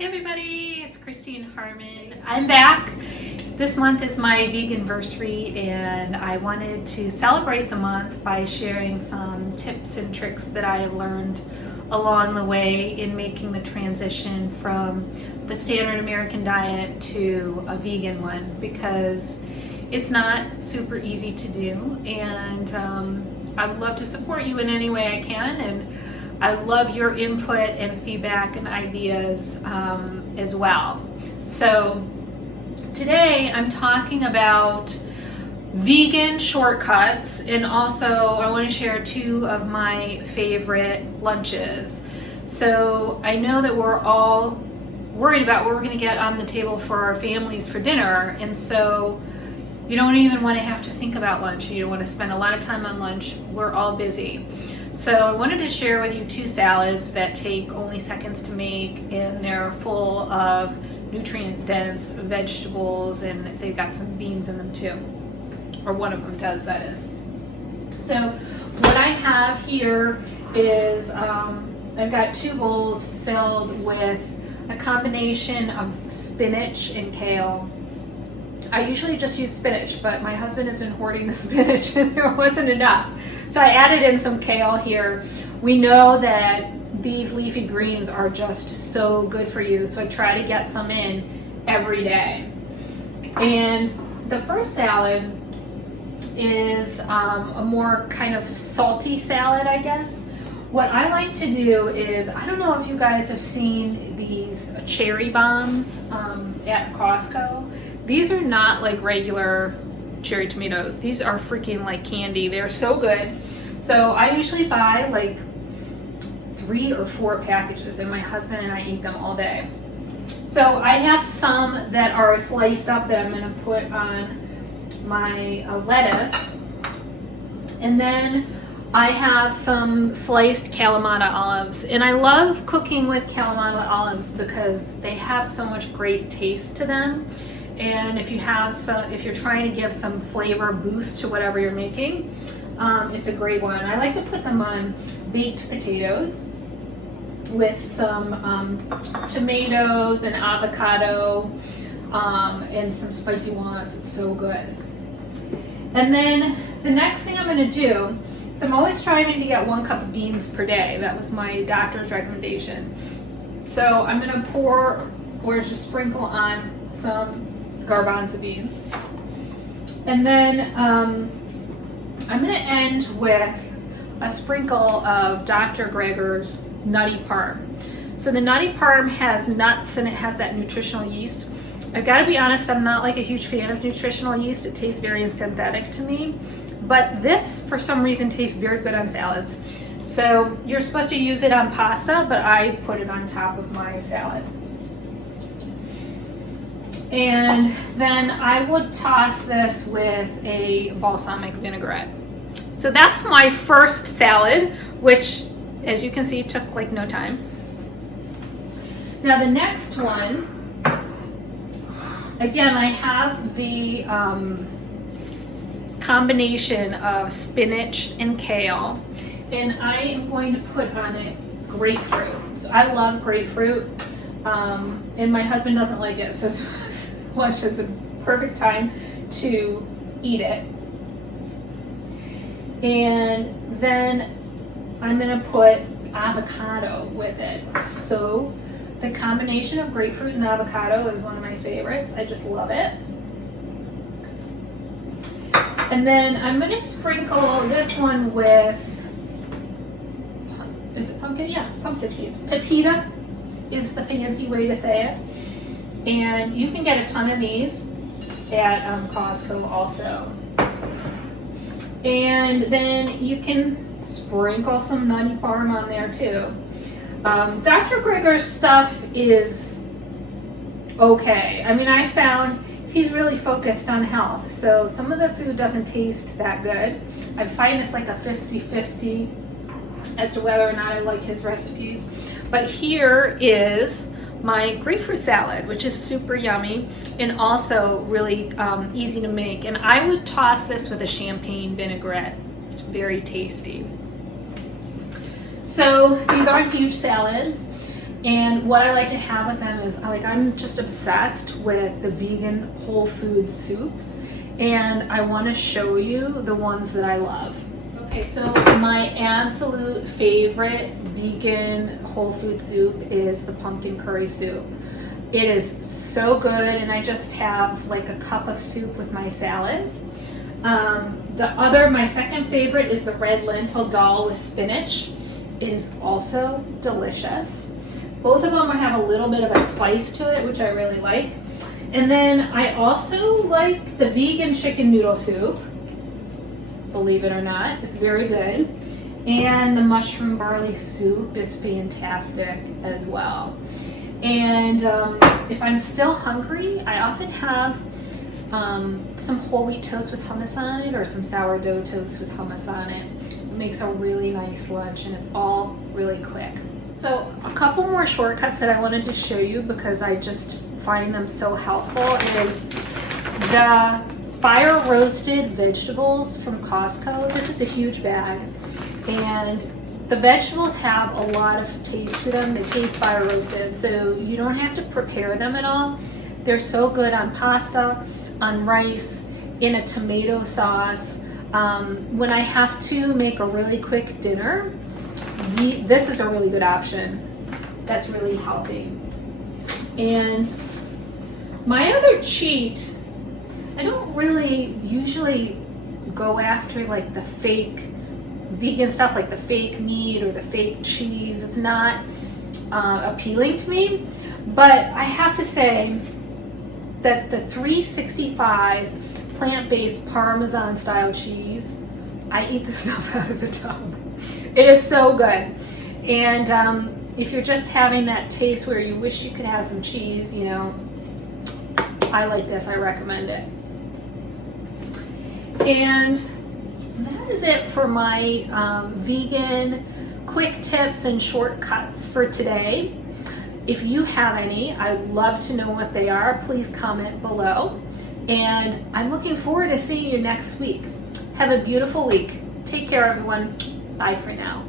Hey everybody, it's Christine Harmon. I'm back. This month is my vegan-versary and I wanted to celebrate the month by sharing some tips and tricks that I have learned along the way in making the transition from the standard American diet to a vegan one, because it's not super easy to do, and I would love to support you in any way I can, and I love your input and feedback and ideas as well. So today I'm talking about vegan shortcuts, and also I want to share two of my favorite lunches. So I know that we're all worried about what we're going to get on the table for our families for dinner, and so you don't even want to have to think about lunch. You don't want to spend a lot of time on lunch. We're all busy. So I wanted to share with you two salads that take only seconds to make, and they're full of nutrient-dense vegetables, and they've got some beans in them too. Or one of them does, that is. So what I have here is I've got two bowls filled with a combination of spinach and kale. I usually just use spinach, but my husband has been hoarding the spinach and there wasn't enough. So I added in some kale here. We know that these leafy greens are just so good for you, so I try to get some in every day. And the first salad is a more kind of salty salad, I guess. What I like to do is, I don't know if you guys have seen these cherry bombs at Costco. These are not like regular cherry tomatoes. These are freaking like candy. They're so good. So I usually buy like 3 or 4 packages, and my husband and I eat them all day. So I have some that are sliced up that I'm going to put on my lettuce. And then I have some sliced Kalamata olives. And I love cooking with Kalamata olives because they have so much great taste to them. And if you're trying to give some flavor boost to whatever you're making, it's a great one. I like to put them on baked potatoes with some tomatoes and avocado and some spicy walnuts. It's so good. And then the next thing I'm going to do is, I'm always trying to get 1 cup of beans per day. That was my doctor's recommendation. So I'm going to pour or just sprinkle on some garbanzo beans. And then I'm going to end with a sprinkle of Dr. Greger's Nutty Parm. So the Nutty Parm has nuts and it has that nutritional yeast. I've got to be honest, I'm not like a huge fan of nutritional yeast. It tastes very synthetic to me. But this, for some reason, tastes very good on salads. So you're supposed to use it on pasta, but I put it on top of my salad. And then I would toss this with a balsamic vinaigrette. So that's my first salad, which, as you can see, took like no time. Now the next one, again, I have the combination of spinach and kale, and I am going to put on it grapefruit. So I love grapefruit. And my husband doesn't like it, so lunch is a perfect time to eat it. And then I'm going to put avocado with it. So the combination of grapefruit and avocado is one of my favorites. I just love it. And then I'm going to sprinkle this one with, is it pumpkin? Yeah, pumpkin seeds. Pepita is the fancy way to say it. And you can get a ton of these at Costco also. And then you can sprinkle some Nutty Parm on there too. Dr. Greger's stuff is okay. I mean, I found he's really focused on health, so some of the food doesn't taste that good. I find it's like a 50-50 as to whether or not I like his recipes. But here is my grapefruit salad, which is super yummy and also really easy to make. And I would toss this with a champagne vinaigrette. It's very tasty. So these aren't huge salads. And what I like to have with them is, I'm just obsessed with the vegan whole food soups, and I want to show you the ones that I love. Okay, so my absolute favorite vegan whole food soup is the pumpkin curry soup. It is so good, and I just have like a cup of soup with my salad. My second favorite is the red lentil dal with spinach. It is also delicious. Both of them have a little bit of a spice to it, which I really like. And then I also like the vegan chicken noodle soup. Believe it or not, it's very good. And the mushroom barley soup is fantastic as well. And if I'm still hungry, I often have some whole wheat toast with hummus on it, or some sourdough toast with hummus on it. It makes a really nice lunch, and it's all really quick. So a couple more shortcuts that I wanted to show you because I just find them so helpful is the fire roasted vegetables from Costco. This is a huge bag, and the vegetables have a lot of taste to them. They taste fire roasted, so you don't have to prepare them at all. They're so good on pasta, on rice, in a tomato sauce. When I have to make a really quick dinner, this is a really good option. That's really healthy. And my other cheat, I don't really usually go after like the fake vegan stuff, like the fake meat or the fake cheese. It's not appealing to me, but I have to say that the 365 plant-based Parmesan style cheese, I eat the stuff out of the tub. It is so good. And if you're just having that taste where you wish you could have some cheese, you know, I like this. I recommend it. And that is it for my vegan quick tips and shortcuts for today. If you have any, I'd love to know what they are. Please comment below. And I'm looking forward to seeing you next week. Have a beautiful week. Take care, everyone. Bye for now.